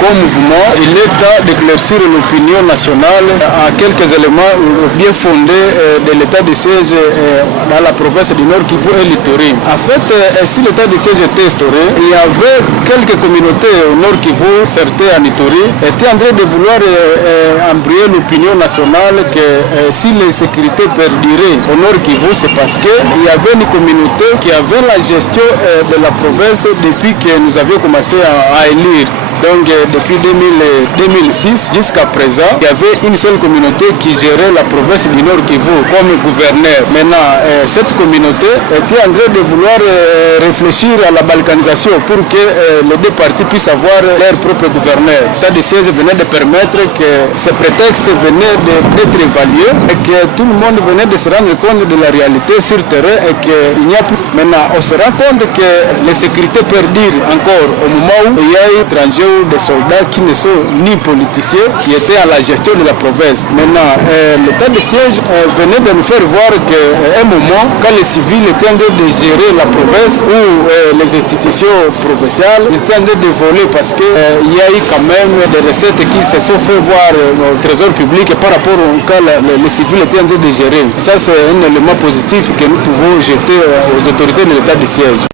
comme mouvement, il est temps d'éclaircir l'opinion nationale à quelques éléments bien fondés de l'état de siège dans la province du Nord Kivu et l'Ituri. En fait, si l'état de siège était instauré, il y avait quelques communautés au Nord Kivu, certains en Ituri, étaient en train de vouloir embrayer l'opinion nationale que si les sécurités perduraient au Nord Kivu, c'est parce qu'il y avait une communauté qui avait la gestion de la province depuis que nous avions commencé à élire. Donc depuis 2006 jusqu'à présent, il y avait une seule communauté qui gérait la province du Nord Kivu comme gouverneur. Maintenant, cette communauté était en train de vouloir réfléchir à la balkanisation pour que les deux parties puissent avoir leur propre gouverneur. L'état de siège venait de permettre que ces prétextes venaient d'être évalués et que tout le monde venait de se rendre compte de la réalité sur terrain et qu'il n'y a plus. Maintenant, on se rend compte que les sécurités perdurent encore au moment où il y a étrangers ou des soldats qui ne sont ni politiciens, qui étaient à la gestion de la province. Maintenant, l'état de siège venait de nous faire voir qu'à un moment, quand les civils étaient en train de gérer la province ou les institutions provinciales, ils étaient en train de voler parce qu'il y a eu quand même des recettes qui se sont fait voir au trésor public par rapport au cas les civils étaient en train de gérer. Ça, c'est un élément positif que nous pouvons jeter aux autorités de l'état de siège.